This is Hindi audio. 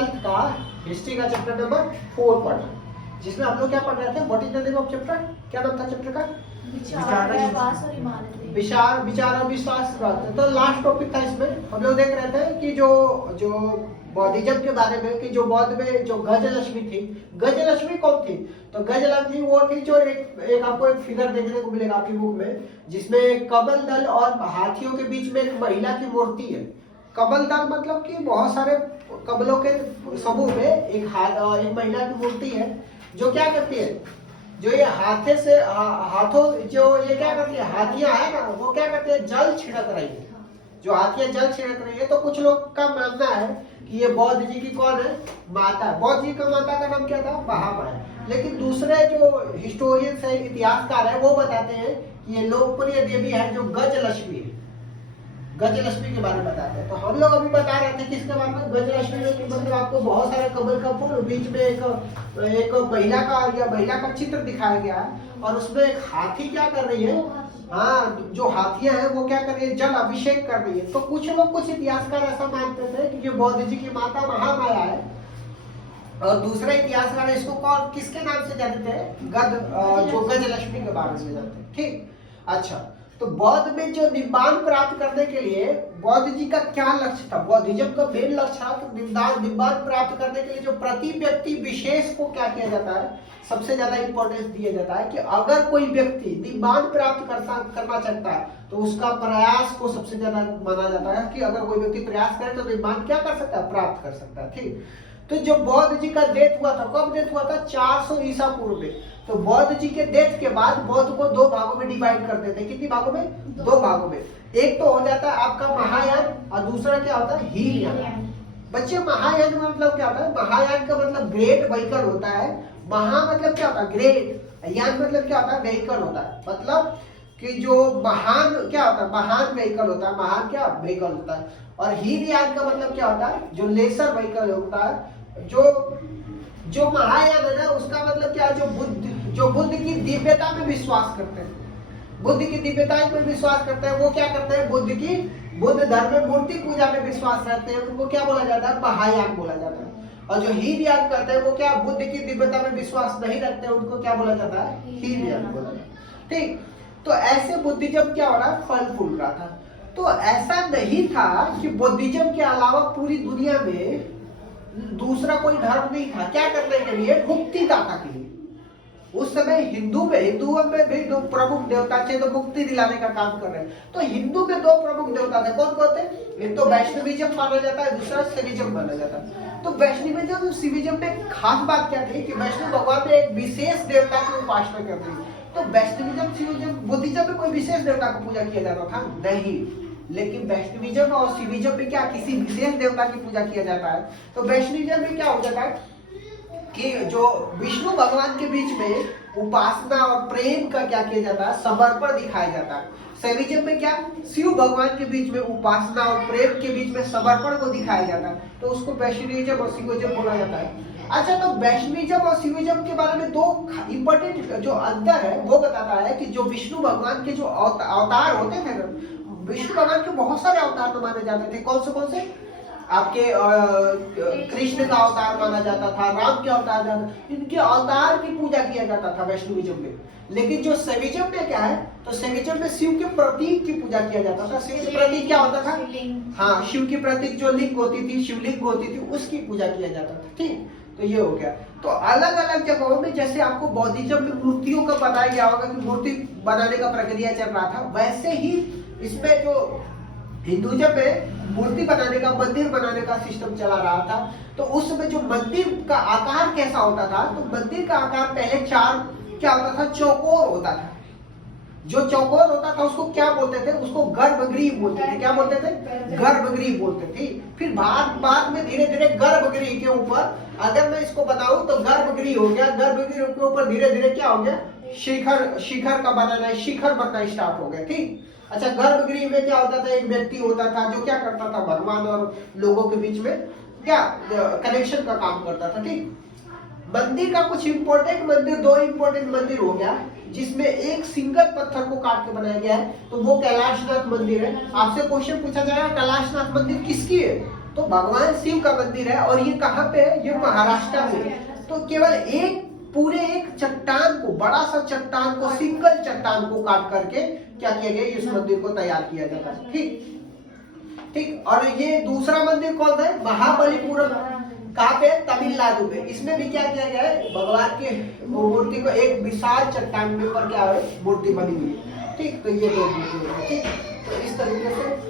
12th का हिस्ट्री का चैप्टर नंबर 4 पढ़ा, जिसमें हम लोग क्या पढ़ रहे थे, what is the name of chapter, क्या नाम था चैप्टर का, विचार विचार और विश्वास। तो लास्ट टॉपिक था इसमें हम लोग देख रहे थे कि जो बौद्धिज्म के बारे में, कि जो बौद्ध में जो गजलक्ष्मी थी, गजलक्ष्मी कौन थी, तो गजलक्ष्मी वो थी जो एक आपको एक फिगर देखने को मिलेगा आपकी बुक में, जिसमें कमल दल और हाथियों के बीच में एक महिला की मूर्ति है। कमल दल मतलब कि बहुत सारे कमलों के समूह में एक महिला की मूर्ति है, जो क्या करती है, जो ये हाथों जो ये क्या करती है, हाथियां है ना, वो क्या करती है, जल छिड़क रही है। जो हाथियां जल छिड़क रही है, तो कुछ लोग का मानना है कि ये बौद्ध जी की कौन है, माता। बौद्ध जी का माता का नाम क्या था, महामाया। लेकिन दूसरे जो हिस्टोरियंस है, इतिहासकार है, वो बताते हैं कि ये लोकप्रिय देवी है जो गजलक्ष्मी है। गजलक्ष्मी के बारे में बताते हैं। तो हम लोग अभी बता रहे थे किसके बारे में, गजलक्ष्मी में, मतलब आपको बहुत सारे कमल का फूल, बीच में एक महिला का चित्र दिखाया गया है, और उसमें एक हाथी क्या कर रही है, हाँ, जो हाथियां हैं वो क्या कर रही है, जल अभिषेक कर रही है। तो कुछ लोग, कुछ इतिहासकार ऐसा मानते थे कि ये बौद्ध जी की माता महामाया है, और दूसरे इतिहासकार इसको कौन, किसके नाम से जानते थे, जो गजलक्ष्मी के बारे में जानते हैं। ठीक, अच्छा, तो बौद्ध में जो निब्बान प्राप्त करने के लिए बौद्ध जी का क्या लक्ष्य था, बौद्धिज्म का मेन लक्ष्य था कि निब्बान प्राप्त करने के लिए जो प्रति व्यक्ति विशेष को क्या किया जाता है, सबसे ज्यादा इंपॉर्टेंस दिया जाता है कि अगर कोई व्यक्ति निब्बान प्राप्त करना चाहता है तो उसका प्रयास को सबसे ज्यादा माना जाता है, कि अगर कोई व्यक्ति प्रयास करे तो निब्बान क्या कर सकता है, प्राप्त कर सकता है। ठीक, तो जो बौद्ध जी का डेथ हुआ था, कब डेथ हुआ था, 400 ईसा पूर्व में। तो बौद्ध जी के डेथ के बाद बौद्ध को 2 भागों में डिवाइड कर देते हैं। कितनी भागों में, 2 भागों में। एक तो हो जाता है आपका महायान, और दूसरा क्या होता है, हीनयान। बच्चे, महायान का मतलब क्या होता है, महायान का मतलब ग्रेट व्हीकल होता है। महा मतलब क्या होता है, ग्रेट, यान मतलब क्या होता है, व्हीकल होता है। मतलब कि जो महान क्या होता है, महान व्हीकल होता है, महान क्या व्हीकल होता है। और हीनयान का मतलब क्या होता है, जो लेसर व्हीकल होता है। जो महायान है ना, उसका मतलब क्या है, जो बुद्ध की दिव्यता में विश्वास करते हैं, बुद्ध की दिव्यता में विश्वास करते हैं, वो क्या करते हैं, बुद्ध धर्म में मूर्ति पूजा में विश्वास रखते हैं, उनको क्या बोला जाता है, महायान बोला जाता है। और जो हीनयान करते हैं वो क्या, बुद्ध की दिव्यता में विश्वास नहीं रखते हैं, उनको क्या बोला जाता है, हीनयान बोला जाता है। ठीक, तो ऐसे बुद्धिज्म क्या हो रहा है, फल फूल रहा था। तो ऐसा नहीं था कि बुद्धिज्म के अलावा पूरी दुनिया में दूसरा कोई धर्म नहीं था क्या करने के लिए, मुक्तिदाता के लिए। उस समय हिंदुओं में भी 2 प्रमुख देवता थे जो मुक्ति दिलाने का काम कर रहे हैं। तो हिंदू में 2 प्रमुख देवता थे, कौन कौन थे, एक तो वैष्णविज्म माना जाता है, दूसरा शैविज्म माना जाता है। तो वैष्णविज्म और शैविज्म में खास बात क्या थी कि वैष्णव भगवान ने एक विशेष देवता की उपासना कर दी। तो वैष्णविज्म, शैविज्म, बुद्धिज्म में कोई विशेष देवता को पूजा किया जाता था नहीं, लेकिन वैष्णविज्म और शैविज्म में क्या, किसी विशेष देवता की पूजा किया जाता है। तो वैष्णविज्म में क्या हो जाता है कि जो विष्णु भगवान के बीच में उपासना और प्रेम का क्या किया जाता है, समर्पण दिखाया जाता है। शैविज्म में क्या, शिव भगवान के बीच में उपासना और प्रेम के बीच में समर्पण को दिखाया जाता है, तो उसको वैष्णविज्म और शैविज्म बोला जाता है। अच्छा, तो वैष्णविज्म और शैविज्म के बारे में 2 इंपॉर्टेंट जो अंतर है वो बताता है कि जो विष्णु भगवान के जो अवतार होते थे ना, विष्णु भगवान के बहुत सारे अवतार माने जाते थे। कौन से आपके कृष्ण का अवतार माना जाता था, राम के अवतार, इनके अवतार की पूजा किया जाता था वैष्णविज्म में। लेकिन जो शैविज्म में क्या है, तो शैविज्म में शिव के प्रतीक की पूजा किया जाता था। शिव के प्रतीक क्या होता था, हाँ, शिव की प्रतीक जो लिंग होती थी, शिवलिंग होती थी, उसकी पूजा किया जाता था। ठीक, तो ये हो गया। तो अलग अलग जगहों में, जैसे आपको बौद्धिज्म में मूर्तियों का बताया गया होगा कि मूर्ति बनाने का प्रक्रिया चल रहा था, वैसे ही इसमें जो हिंदुइज्म में मूर्ति बनाने का, मंदिर बनाने का सिस्टम चला रहा था। तो उस समय जो मंदिर का आकार कैसा होता था, तो मंदिर का आकार पहले 4 क्या होता था, चौकोर होता था। जो चौकोर होता था उसको क्या बोलते थे, उसको गर्भगृह बोलते थे। क्या बोलते थे, गर्भगृह बोलते थे। फिर बाद में धीरे धीरे गर्भगृह के ऊपर, अगर मैं इसको बताऊं तो गर्भगृह हो गया, गर्भगृह के ऊपर धीरे धीरे क्या हो गया, शिखर का बनाना, शिखर बनना स्टार्ट हो गया। ठीक, अच्छा, गर्भगृह में क्या होता था, एक व्यक्ति होता था जो क्या करता था, भगवान और लोगों के बीच में क्या कनेक्शन का काम करता था। ठीक, मंदिर का कुछ इंपॉर्टेंट मंदिर, 2 इंपॉर्टेंट मंदिर हो गया, जिसमें एक सिंगल पत्थर को काट के बनाया गया है, तो वो कैलाशनाथ मंदिर है। आपसे क्वेश्चन पूछा जाएगा कैलाशनाथ मंदिर किसकी है, तो भगवान शिव का मंदिर है और ये कहाँ पे है, ये महाराष्ट्र में। तो केवल पूरे एक चट्टान को, बड़ा सा चट्टान को, सिंगल चट्टान को काट करके क्या किया गया, इस मंदिर को तैयार किया जाता है। ठीक। और ये दूसरा मंदिर कौन है, महाबलीपुरम, कहाँ पे, तमिलनाडु में। इसमें भी क्या किया गया है, भगवान की मूर्ति को एक विशाल चट्टान के ऊपर क्या है, मूर्ति बनी हुई है। ठीक, तो ये दो मूर्ति है। ठीक, तो इस तरीके से